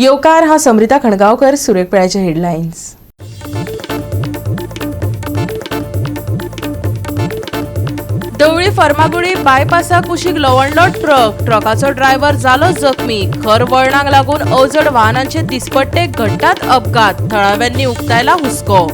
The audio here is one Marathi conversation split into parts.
येवकार हा समृता खणगावकर, सुरेख पेळ्याचे हेडलाईन्स. दवळी फर्मागुडी बायपासा कुशीक लवणलो ट्रकाचो ड्रायव्हर जालो जखमी. खर वळणाक लागून अवजड वाहनांचे दिसपट्टे घडटात अपघात. थळाव्यांनी उक्तायला हुस्को.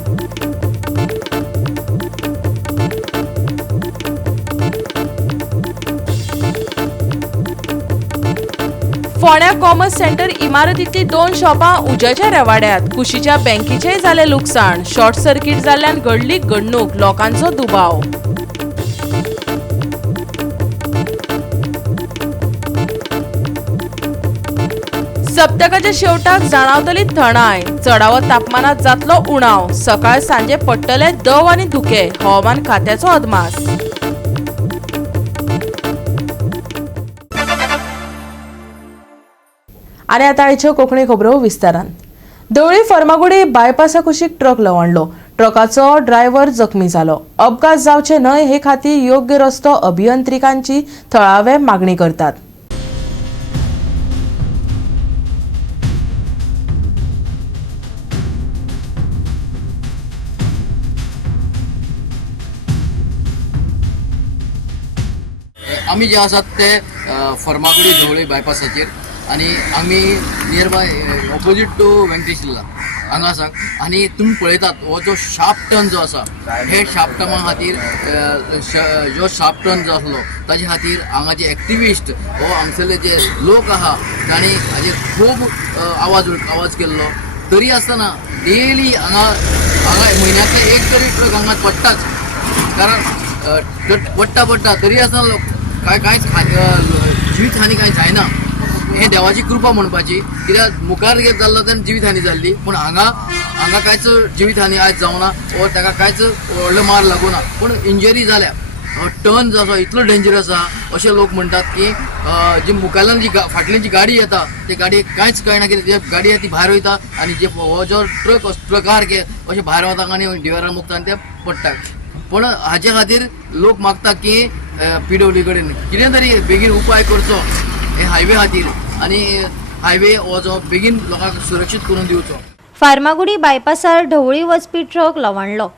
फोंड्या कॉमर्स सेंटर इमारतींतली 2 शॉपां उज्याच्या रेवाड्यात. कुशीच्या बँकेचेय जाले लुकसाण. शॉर्ट सर्किट जाल्ल्यान घडली घडणूक. लोकांचो दुबाव. सप्तकाच्या शेवटाक जाणवतली थंडाय. चडावत तापमानात जातलो उणाव. सकाळ सांजे पडटले दव आनी धुके. हवामान खात्याचो अदमास. आनी आतां आयच्यो कोंकणी खबरो विस्तारान. दवळी फर्मागुडी बायपासा कुशीक ट्रक लवणलो. ट्रकाचो ड्रायव्हर जखमी जालो. अपघात जावचे न्हय हे खातीर योग्य रस्तो अभियंत्रिकांची थळावे मागणी करतात. आम्ही जे आसात ते फर्मागुडी धवळी बायपासाचेर आनी आमी नियर बाय ऑपोजीट टू वेंकटेशिल्ला हांगा आसा. आनी तुमी पळयतात हो जो शार्प टर्न जो आसा हे शार्प टर्ना खातीर जो शार्प टर्न जो आसलो ताचे खातीर हांगाचे एक्टिविस्ट हो हांगसरले जे लोक आहा तांणी हाजेर खूब आवाज केल्लो. तरी आसतना डेली हांगा म्हयन्यातले एक तरी ट्रक हांगा पडटाच. कारण पडटा तरी आसतना कांयच जिवीत हानी कांय जायना. हे देवाची कृपा म्हणपाची. कित्याक मुखार जाल्लो तेन्ना जिवीत हानी जाल्ली पूण हांगा कांयच जिवीत हानी आयज जावना वा ताका कांयच व्हडलो मार लागूना. पूण इंजरी जाल्या. टर्न जो आसा इतलो डेंजरस आसा अशे लोक म्हणटात की जी मुखारल्यान जी फाटल्यान जी गाडी येता ते गाडयेक कांयच कळना कित्याक गाडी ती भायर वयता आनी जे हो जो ट्रकार अशे भायर वता आनी डिवायडर मुक्ता आनी ते पडटा. पूण हाचे खातीर लोक मागता की PWD कडेन कितें तरी बेगीन उपाय करचो हे हायवे खातीर आनी हायवे हो जो बेगीन लोकांक सुरक्षीत करून दिवचो. फार्मागुडी बायपासार ढवळी वचपी ट्रक लवणलो.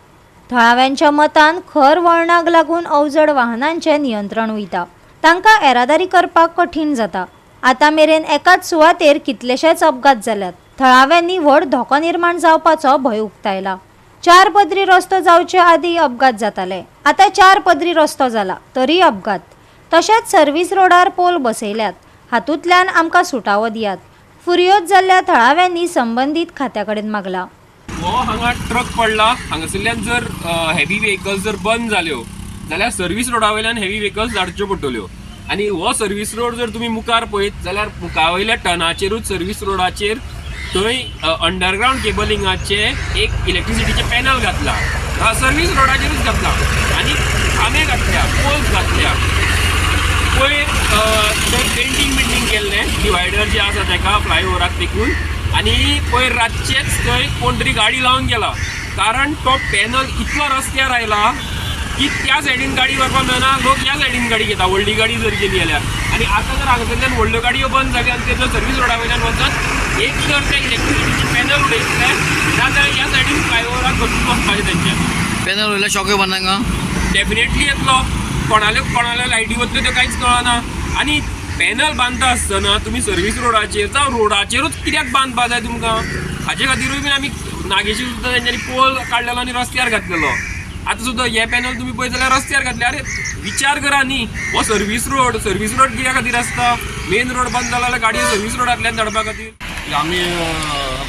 थळाव्यांच्या मतान खर वळणाक लागून अवजड वाहनांचे नियंत्रण वयता. तांकां येरादारी करपाक कठीण जाता. आतां मेरेन एकाच सुवातेर कितलेशेच अपघात जाल्यात. थळाव्यांनी व्हड धोको निर्माण जावपाचो भंय उक्तायला. 4 पदरी रस्तो जावचे आदी अपघात जाताले. आतां 4 पदरी रस्तो जाला तरी अपघात. तशेंच सर्व्हिस रोडार पोल बसयल्यात. हातूंतल्यान आमकां सुटावो दियात. फुर्योज जाल्ल्या थळाव्यांनी संबंधीत खात्या कडेन मागला. हो हांगा ट्रक पडला. हांगासरल्यान जर हेवी व्हेकल्स जर बंद जाल्यो जाल्यार सर्व्हिस रोडा वयल्यान हेवी व्हेकल्स धाडच्यो पडटल्यो. आनी हो सर्व्हिस रोड जर तुमी मुखार पळयत जाल्यार मुखा वयल्या टनाचेरूच सर्व्हिस रोडाचेर थंय अंडरग्रावंड केबलिंगाचे एक इलेक्ट्रिसिटीचे पॅनल घातला. सर्व्हिस रोडाचेरूच घातला आनी खांबे घातल्या, पोल्स घातल्या. पयर पेंटींग केल्लें डिवायडर जे आसा ताका फ्लायओवराक तेकून. आनी पयर रातचेच थंय कोण तरी गाडी लावन गेला. कारण तो पॅनल इतलो रस्त्यार आयला की त्या सायडीन गाडी व्हरपाक मेळना. लोक ह्या सायडीन गाडी घेता व्हडली गाडी जर गेली जाल्यार. आनी आतां जर हांगासरल्यान व्हडल्यो गाडयो बंद जाल्यो आनी तेजो सर्व्हिस रोडा वयल्यान वचत एक तर ते इलेक्ट्रिसिटीचे पॅनल उडयतले नाजाल्यार ह्या सायडीन फ्लायओवराक घट्टून वचपाचें तेंचें. पॅनल वयल्यार शॉक येवपाना हांगा डेफिनेटली येतलो. कोणाल्या लायटी वतल्यो त्यो कांयच कळना. आनी पॅनल बांदता आसतना तुमी सर्व्हिस रोडाचेर जावं रोडाचेरूच कित्याक बांदपा जाय तुमकां? हाचे खातीरूय बीन आमी नागेशी सुद्दां तेंच्यांनी पोल काडलेलो आनी रस्त्यार घातलेलो. आतां सुद्दां हे पॅनल तुमी पळयत जाल्यार रस्त्यार घातले. अरे विचार करा न्ही. हो सर्व्हिस रोड कित्या खातीर आसता? मेन रोड बंद जाला जाल्यार गाडयो सर्व्हिस रोडांतल्यान धाडपा खातीर. आमी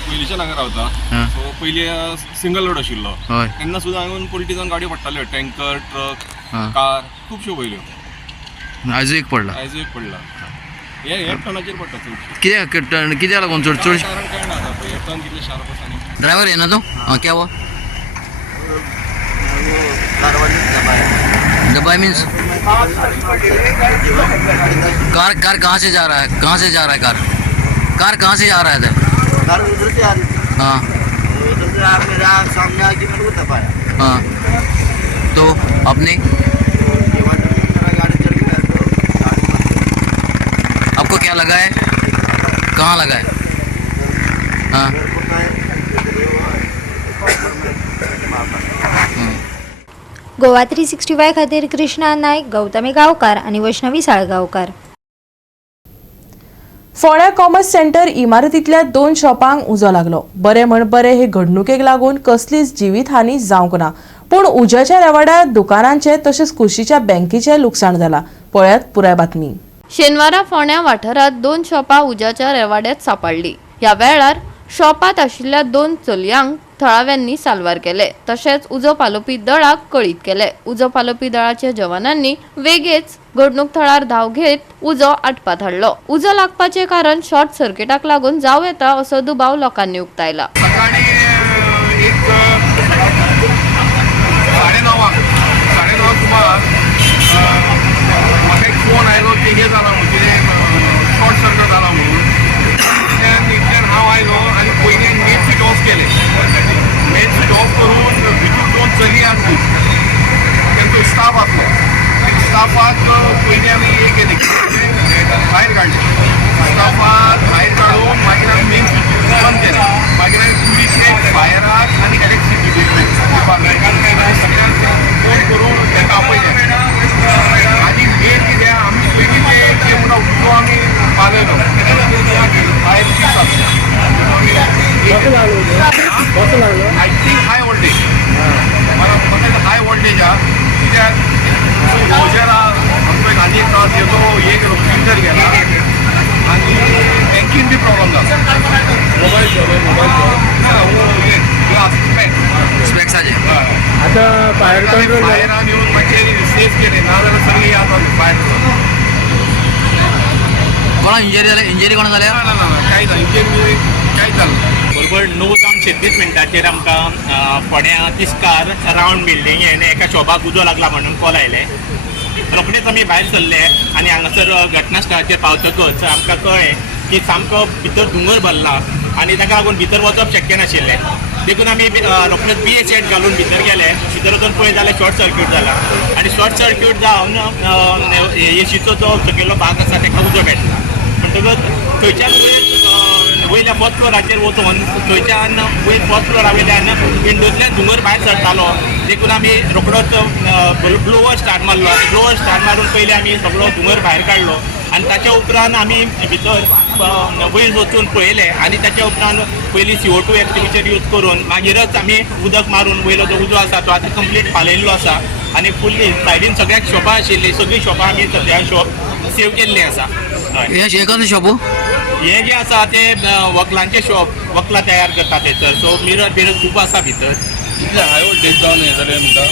पयलींच्यान हांगा रावता. सो पयलीं सिंगल रोड आशिल्लो. तेन्ना सुद्दां हांगा पॉलिटिकल गाडयो पडटाल्यो. टँकर, ट्रक, कार खुबश्यो पयल्यो. आयजूय एक पडला. हे टर्नाचेर पडटा चड. कित्याक लागून चड कारण कळना आतां पळय टर्न कितले शार्प आसा न्ही. ड्रायव्हर येना तो क्या हुआ? दबाई मीन्स कार कहाँ से जा रहा है? कार कहाँ से जा रहा है? कार उधर से आ रही थी। हाँ उधर से आप मेरा सामने आके मेरे को दबाया। हाँ तो अपने गाड़ी चल गया तो आपको क्या लगा है? कहाँ लगा है? हां गोवा 365 खातीर कृष्णा नायक, गौतमी गांवकार आनी वैष्णवी साळगांवकार. फोंड्या कॉमर्स सेंटर इमारतींतल्या 2 शॉपांक उजो लागलो. बरे म्हण बरे हे घडणुकेक लागून कसलीच जिवीतहानी जावंक ना, पूण उज्याच्या रेवाड्यार दुकानांचे तशेंच कुशीच्या बँकेचे लुकसाण जाला. पळयात पुराय बातमी. शेनवारा फोंड्या वाठारात 2 शॉपां उज्याच्या रेवाड्यात सापडली. ह्या वेळार शॉपात आशिल्ल्या 2 चलयांक थळाव्यांनी साल्वार केले. तशेंच उजो पालोवपी दळाक कळीत केले. उजो पालोवपी दळाच्या जवानांनी वेगेच घडणूक थळार धांव घेत उजो आटपात हाडलो. उजो लागपाचे कारण शॉर्ट सर्किटाक लागून जावं येता असो दुबाव लोकांनी उक्तायला. सकाळी एक 9:30 सुमार म्हाका एक फोन आयलो की हे जाला म्हणून कितें शॉर्ट सर्किट जाला म्हणून. इतल्यान हांव आयलो आनी पयलीं मेन सीट ऑफ केलें. मेन सीट ऑफ करून भितर 2 चली आसली, तांचो स्टाफ आसलो. स्टाफाक पयलीं आमी हे केलें भायर काडलें. स्टाफाक भायर काडून मागीर आमी मेन सीट बंद केलें. मागीर आमी पुलीस फायराक आनी इलेक्ट्रिसिटी डिपार्टमेंटान सगळ्यांक फोन करून ताका आपयलें. आनी मेन कितें आमी पयलीं ते म्हणून उजो आमी पालयलो भायर दीस आसले. आय थिंक हाय वोल्टेज, मला फक्त हाय वोल्टेज आहा. कित्याक ओजारा आमचो गांधी त्रास येतो हे केलो प्रिंटर गेला आनी बँकीन बी प्रॉब्लम जाला. मोबायल ग्लास स्पेक्साचे आतां भायरान येवन मागीर सेफ केलें, नाजाल्यार सगळीं आतां भायर. कोणा इंजरी कोणा जाल्या? कांय ना इंजरी कांयच जालें ना. बरोबर 9:36 मिनटाचेर आमकां फोंड्या तिस्कार रावंड बिल्डींग हें एका शॉपाक उजो लागला म्हणून कॉल आयले. रोखडेच आमी भायर सरले आनी हांगासर घटनास्थळाचेर पावतकच आमकां कळ्ळें की सामको भितर दोंगर भरला आनी ताका लागून भितर वचप शक्य नाशिल्लें. देखून आमी रोखडेच BA सेट घालून भितर गेले. भितर वचून पळयत जाल्यार शॉर्ट सर्क्यूट जाला आनी शॉर्ट सर्क्यूट जावन एसीचो जो सकयलो भाग आसा ताका उजो पेटला. म्हणटकच थंयच्यान वयल्या फर्स्ट फ्लोराचेर वचून थंयच्यान वयर फर्स्ट फ्लोरा वयल्यान विंडोतल्यान दोंगर भायर सरतालो. देखून आमी रोखडोच ब्लोवर स्टार्ट मारलो. ब्लोवर स्टार्ट मारून पयलीं आमी सगळो दोंगर भायर काडलो आनी ताच्या उपरांत आमी भितर वयर वचून पळयलें आनी ताच्या उपरांत पयलीं CO2 एक्टिंग्विशर यूज करून मागीरच आमी उदक मारून वयलो जो उजो आसा तो आतां कंप्लीट पालयल्लो आसा आनी फुल्ली सायडीन सगळ्याक शॉपां आशिल्लीं सगळीं शॉपां आमी सद्या शॉप सेव केल्लीं आसा. हय, हे कसलें शॉपू? हे जे आसा ते वकलांचे शॉप, वकलां तयार करता थंयसर. सो मिरर खूब आसा भितर. इतलें हाय वोल्टेज जावन हें जालें म्हणटा.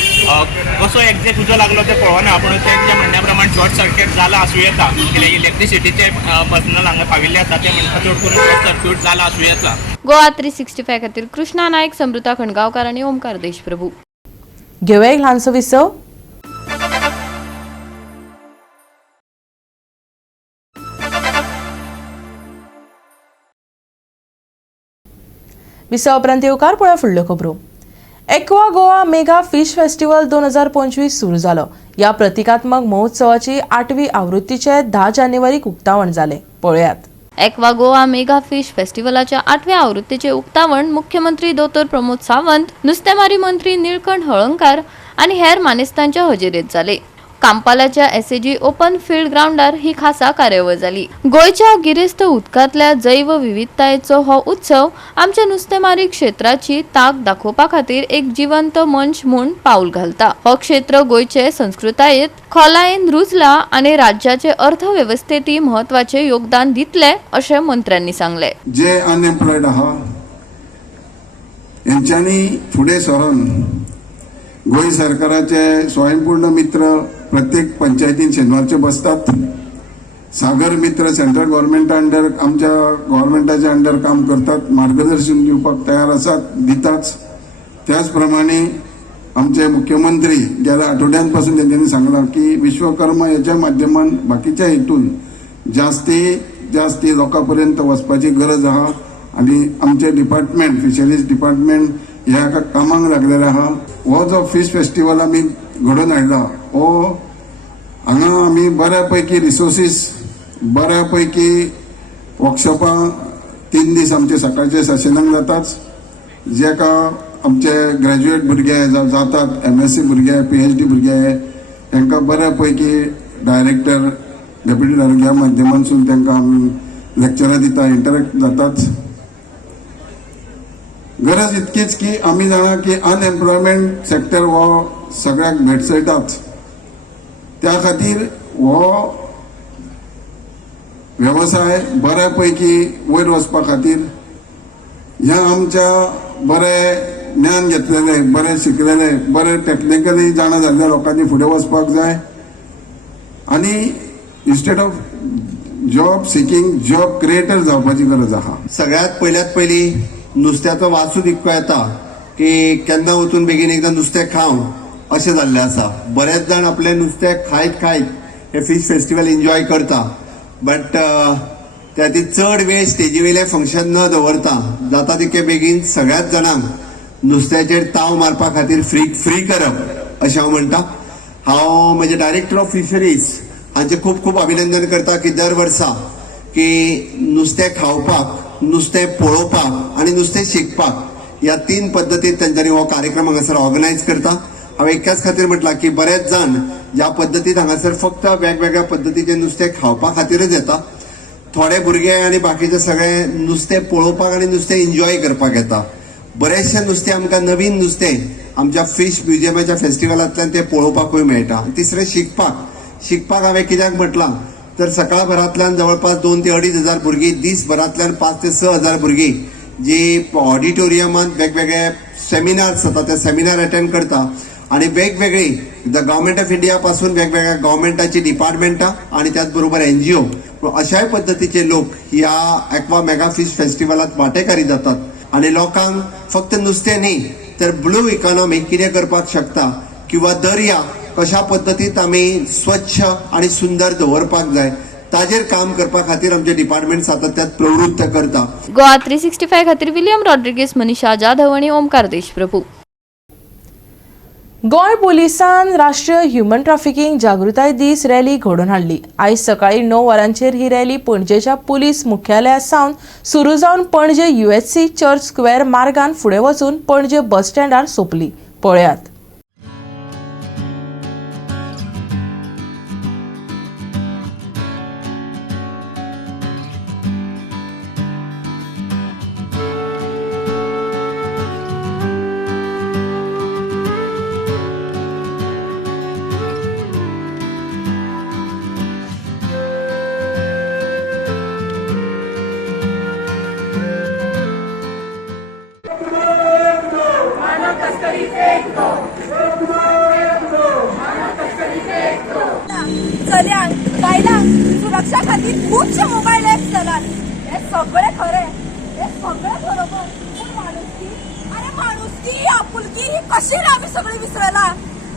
कसो एक्झॅक्ट उजो लागलो ते पळोवना, पूण तेंच्या म्हणण्या प्रमाण शॉर्ट सर्किट जाला आसूं येता. इलेक्ट्रिसिटीचे पर्सनल हांगा पाविल्ले आसा ते म्हणटा चड करून शॉर्ट सर्क्यूट जाला आसूं येता. गोवा 365 खातीर कृष्णा नायक, समृता खणगांवकार आनी ओमकार देशप्रभू. घेऊया एक ल्हानसो विसव. विसव उपरांत येवकार पळय फुडल्यो खबरो. Aqua Goa mega fish festival 2025 सुरू जालो. ह्या प्रतिकात्मक महोत्सवाची 8वी आवृत्तीचे 10 जानेवारीक उक्तावण जाले. पळयात. एक्वा गोवा मेगा फिश फेस्टिवलाच्या 8व्या आवृत्तीचे उक्तावण मुख्यमंत्री दोतोर प्रमोद सावंत, नुस्तेमारी मंत्री निळकंठ हळंकार आनी हेर मानेस्तांच्या हजेरेंत जाले. कांपालाच्या SAG ओपन फील्ड ग्राउंडार ही खासा कार्यावळ जाली. गोंयच्या गिरेस्त उदकांतल्या जैव विविधतायेचो हो उत्सव आमच्या नुस्तेमारी क्षेत्राची ताक दाखोवपा खातीर एक जिवंत मंच म्हूण पावल घालता. हो क्षेत्र गोंयचे संस्कृतायेंत खोलायेन रुजला आनी राज्याचे अर्थवेवस्थेतय म्हत्वाचे योगदान दितले अशें मंत्र्यांनी सांगले. जे अनएम्प्लॉयड आहा यांच्यांनी फुडें सरून गोंय सरकाराचे स्वयंपूर्ण मित्र प्रत्येक पंचायतीन शेनवारचे बसतात. सागर मित्र सेंट्रल गव्हर्नमेंटा अंडर आमच्या गव्हर्नमेंटाच्या अंडर काम करतात, मार्गदर्शन दिवपाक तयार आसात, दिताच. त्याच प्रमाणे आमचे मुख्यमंत्री गेल्या आठवड्यांपासून त्यांनी सांगला की विश्वकर्मा याच्या माध्यमान बाकीच्या हेतून जास्ती लोकांपर्यंत वचपाची गरज आहा आणि आमचे डिपार्टमेंट फिशरीज डिपार्टमेंट ह्या कामाक लागलेले आहा. हो जो फिश फेस्टिवल आमी घडोवन हाडला हो हांगा आमी बऱ्यापैकी रिसोर्सीस बऱ्यापैकी वर्कशॉपां 3 दीस आमचे सकाळचे सेशनाक जाताच, जेका आमचे ग्रॅज्युएट भुरगे जातात, MSc भुरगे, PhD भुरगे, तांकां बऱ्या पैकी डायरेक्टर, डेप्युटी डायरेक्टर ह्या माध्यमांतसून तांकां आमी लेक्चरां दिता, इंटरॅक्ट जातात. गरज इतकीच की आमी जाणा की अनएम्प्लॉयमेंट सेक्टर हो सगळ्याक भेटसयताच. त्या खातीर हो व्यवसाय बऱ्या पैकी वयर वचपा खातीर ह्या आमच्या बरे ज्ञान घेतलेले, बरे शिकलेले, बरे टेक्निकली जाणा जाल्ल्या लोकांनी फुडें वचपाक जाय आनी instead of job seeking job creator जावपाची गरज आहा. सगळ्यात पयली नुस्त्याचो वासूच इतको येता की केन्ना वचून बेगीन एकदां नुस्तें खावं अशें जाल्लें आसा. बरेच जाण आपलें नुस्तें खायत हे फिश फेस्टिवल एन्जॉय करता, बट त्या खातीर चड वेळ स्टेजी वयलें फंक्शन न दवरता जाता तितके बेगीन सगळ्याच जाणांक नुस्त्याचेर ताव मारपा खातीर फ्री करप अशें हांव म्हणटा. हांव म्हजे डायरेक्टर ऑफ फिशरीज हांचे खूब अभिनंदन करता की दर वर्सा की नुस्तें खावपाक, नुस्तें पळोवपाक आनी नुस्तें शिकपाक ह्या 3 पद्दतीन तेंच्यांनी हो कार्यक्रम हांगासर ऑर्गनायज करता. हांवें एकाच खातीर म्हटलां की बरेच जाण ह्या पद्दतीन हांगासर फक्त वेगवेगळ्या पद्दतीचें नुस्तें खावपा खातीरच येता. थोडे भुरगे आनी बाकीचे सगळे नुस्तें पळोवपाक आनी नुस्तें एन्जॉय करपाक येता. बरेचशें नुस्तें आमकां नवीन नुस्तें आमच्या फिश म्युजियमाच्या फेस्टिवलांतल्यान तें पळोवपाकूय मेळटा. तिसरें शिकपाक हांवें कित्याक म्हटलां तर सकाळभरांतल्यान जवळपास 2 ते 2.5 हजार भुरगीं, दिसभरांतल्यान 5 ते 6 हजार भुरगीं जी ऑडिटोरियमांत वेगवेगळे सेमिनार्स जाता ते सेमिनार अटेंड करता आणि वेगवेगळी द गव्हर्मेंट ऑफ इंडिया पासून वेगवेगळ्या गव्हर्मेंटाची डिपार्टमेंटां आणि त्याच बरोबर NGO अशाय पद्दतीचे लोक ह्या एक्वा मेगा फिश फेस्टिवलात वांटेकारी जातात आणि लोकांक फक्त नुस्तें न्ही तर ब्लू इकॉनॉमी कितें करपाक शकता किंवा दर्या कशा पद्दतीत आमी स्वच्छ आणि सुंदर दवरपाक जाय ताजेर काम करपा खातीर आमचे डिपार्टमेंट सातत्यात प्रवृत्त करता. गोवा 365 खातीर विलियम रॉड्रिगीस, मनीषा जाधव आणि ओमकार देशप्रभू. गोंय पुलिसान राष्ट्रीय ह्युमन ट्रॅफिकिंग जागृताय दीस रॅली घडोवन हाडली. आयज सकाळी 9 वरांचेर ही रॅली पणजेच्या पुलीस मुख्यालया सावन सुरू जावन पणजे UHC चर्च स्क्वेअर मार्गान फुडें वचून पणजे बस स्टँडार सोंपली. पळयात. चल्यांक बायलांक सुरक्षा खातीर खुबशे मोबायल ऍप्स जाल्यात. हे सगळे खरे, हे सगळे बरोबर, पूण माणुसकी आपुलकी ही कशी आमी सगळी विसरला.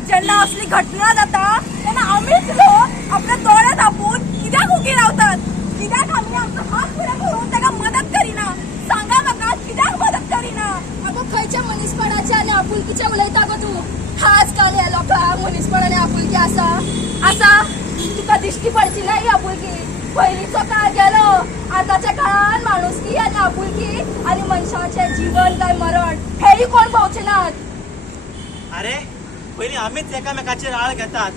जेन्ना असली घटना जाता तेन्ना आमीच लोक आपले दोळे धापून कित्याक उगी रावतात? कित्याक आमी आमचो हात फुडें करून ताका मदत करिना? सांगा म्हाका कित्याक मदत करिना? आगो खंयच्या मनीसपणाचे आनी आपुलकीचे उलयता गो तूं? आजकाल ह्या लोकांक मनीसपण आनी आपुलकी आसा? तुका दिश्टी पडची ना ही आपुलकी? पयलींचो काळ गेलो, आताच्या काळान माणुसकी आनी आपुलकी आनी मनशाचें जीवन काय मरण हेही कोण पावचे नात. अरे पयलीं आमीच एकामेकाचेर आळ घेतात.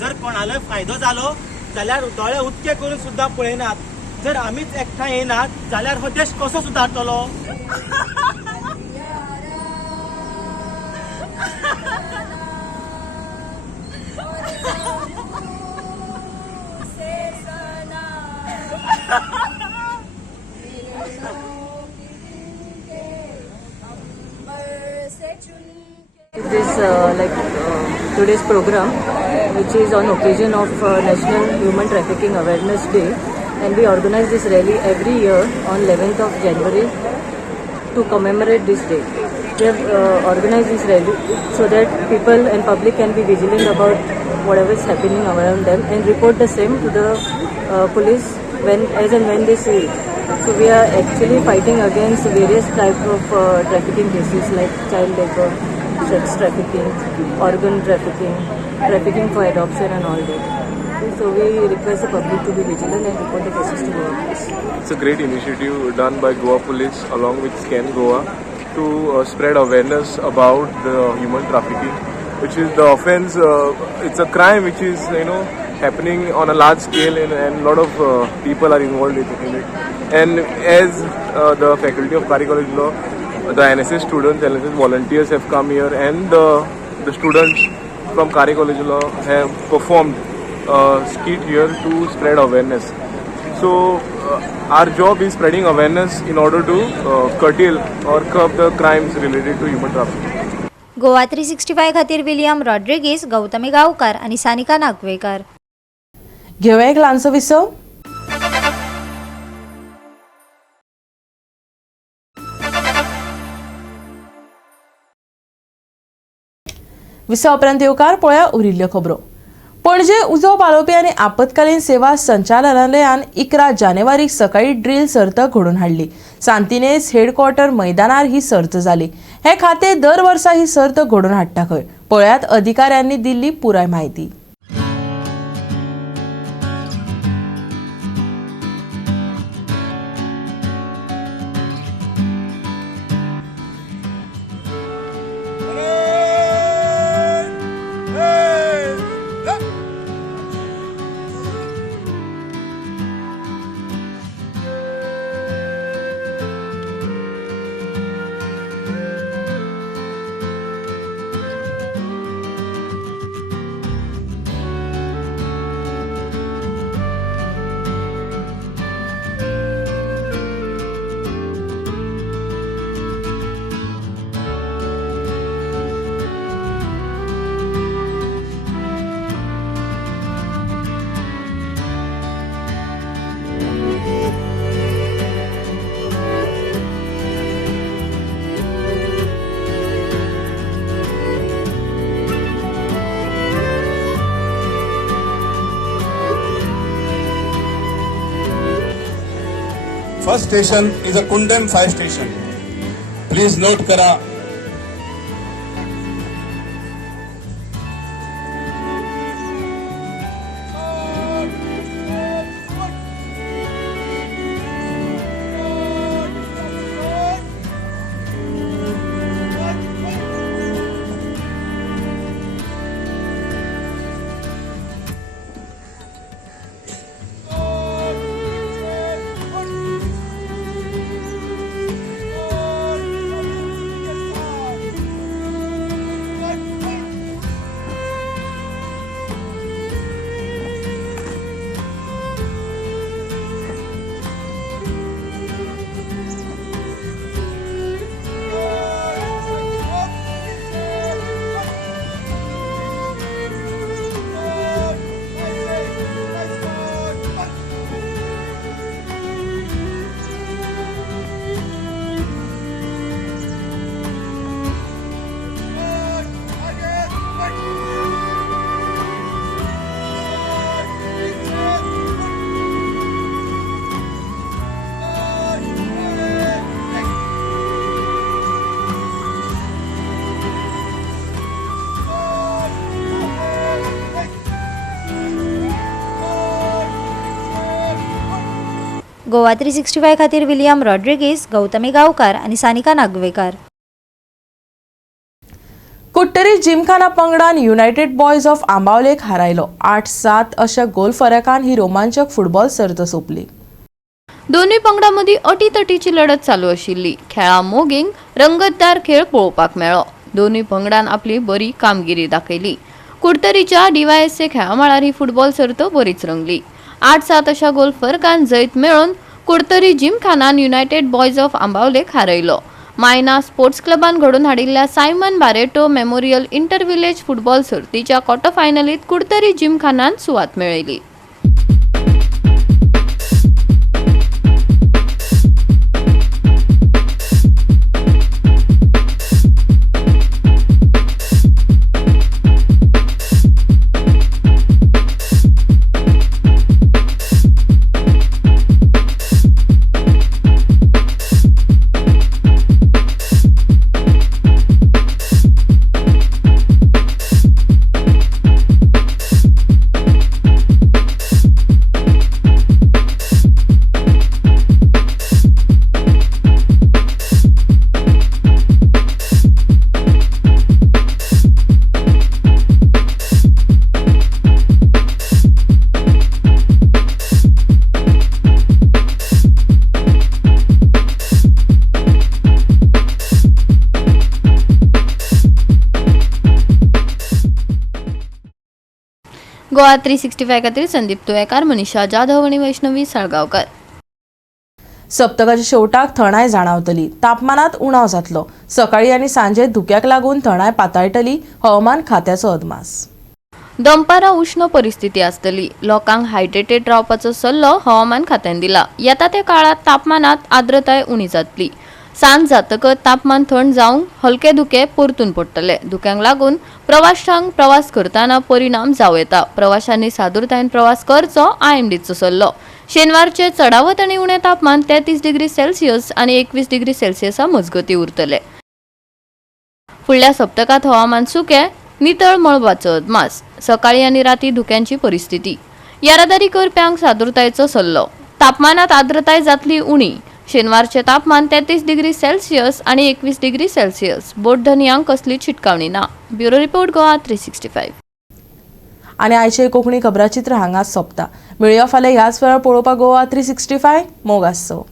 जर कोणालोय फायदो जालो जाल्यार दोळे उक्ते करून सुद्दां पळयनात. जर आमीच एकठांय येनात जाल्यार हो देश कसो सुदारतलो? Today's program, which is on occasion of National Human Trafficking Awareness Day, and we organize this rally every year on 11th of January to commemorate this day. We have organized this rally so that people and public can be vigilant about whatever is happening around them and report the same to the police as and when they see it. So we are actually fighting against various types of trafficking cases like child labor, sex trafficking, organ trafficking, trafficking for adoption and all that. So we request the public to be vigilant and report the cases to Goa Police. It's a great initiative done by Goa Police along with Scan Goa to spread awareness about the human trafficking, which is the offense. It's a crime which is happening on a large scale and a lot of people are involved in it. And as the faculty of Kari College Law, the NSS students, NSS volunteers have come here, and the students from Kari College Law have performed a skit here to spread awareness. So our job is spreading awareness in order to curtail or curb the crimes related to human trafficking. Goa 365 खातीर विलियम रॉड्रिगीस, गौतमी गावकार आणि सानिका नागवेकर. घेऊया एक ल्हानसो विसव. विसव उपरांत येवकार पळया उरिल्ल्यो खबरो. पणजे उजो पालोवपी आनी आपतकालीन सेवा संचालनालयान 11 जानेवारीक सकाळी ड्रील सर्त घडोवन हाडली. सांतिनेज हेडक्वॉर्टर मैदानार ही सर्त जाली. हे खाते दर वर्सा ही सर्त घडोवन हाडटा खंय. पळयात अधिकाऱ्यांनी दिल्ली पुराय माहिती. First station is a Kundem fire station. Please note करा. गोवा 365 खातीर विलियम रॉड्रिगीस, गौतमी गावकार आणि सानिका नागवेकर. कुट्टरी जिमखाना पंगडान युनायटेड बॉयज ऑफ आंबावलेक हारायलो. 8-7 अशा गोल फरकान ही रोमांचक फुटबॉल सर्त सोंपली. दोन्ही पंगडांमदी अटीतटीची लढत चालू आशिल्ली. खेळा मोगींक रंगतदार खेळ पळोवपाक मेळ्ळो. दोन्ही पंगडान आपली बरी कामगिरी दाखयली. कुडतरीच्या DYSA खेळामळार ही फुटबॉल सर्त बरीच रंगली. 8-7 अशा गोल फरकान जैत मेळोवन कुडतरी जिमखानान युनायटेड बॉयज ऑफ आंबावलेक हारयलो. मायना स्पोर्ट्स क्लबान घडोवन हाडिल्ल्या Simon Barreto memorial inter village football सर्तीच्या क्वार्टर फायनलीत कुडतरी जिमखानान सुवात मेळयली. गोवा 365 खातीर संदीप तुयेकार, मनीषा जाधव आणि वैष्णवी साळगांवकर. सप्तकाच्या शेवटाक थंडाय जाणवतली. तापमानात उणाव जातलो. सकाळी आनी सांजे धुक्याक लागून थंडाय पातळटली. हवामान खात्याचो अदमास. दनपारां उष्ण परिस्थिती आसतली. लोकांक हायड्रेटेड रावपाचो सल्लो हवामान खात्यान दिला. येता त्या काळात तापमानात आर्द्रताय उणी जातली. सांज जातकच तापमान थंड जावंक हलके धुके परतून पडटले. धुक्यांक लागून प्रवाशांक प्रवास करताना परिणाम जावं येता. प्रवाशांनी सादूरतायेन प्रवास करचो IMDचो सल्लो. शेनवारचे चडावत आनी उणें तापमान 33 डिग्री सेल्सियस आनी 21 डिग्री सेल्सियसा मजगती उरतले. फुडल्या सप्तकात हवामान सुकें, नितळ मळबाचो अदमास. सकाळी आनी राती धुक्यांची परिस्थिती. येरादारी करप्यांक सादूरतायेचो सल्लो. तापमानात आर्द्रताय जातली उणी. शेनवारचे तापमान 33 डिग्री सेल्सियस आणि 21 डिग्री सेल्सियस. बोट धनयांक कसली शिटकावणी ना. Bureau report Goa 365. आनी आयचे कोंकणी खबराचित्र हांगाच सोंपता. मेळुया फाल्यां ह्याच वेळार पळोवपाक गोवा 365 मोग आसचो.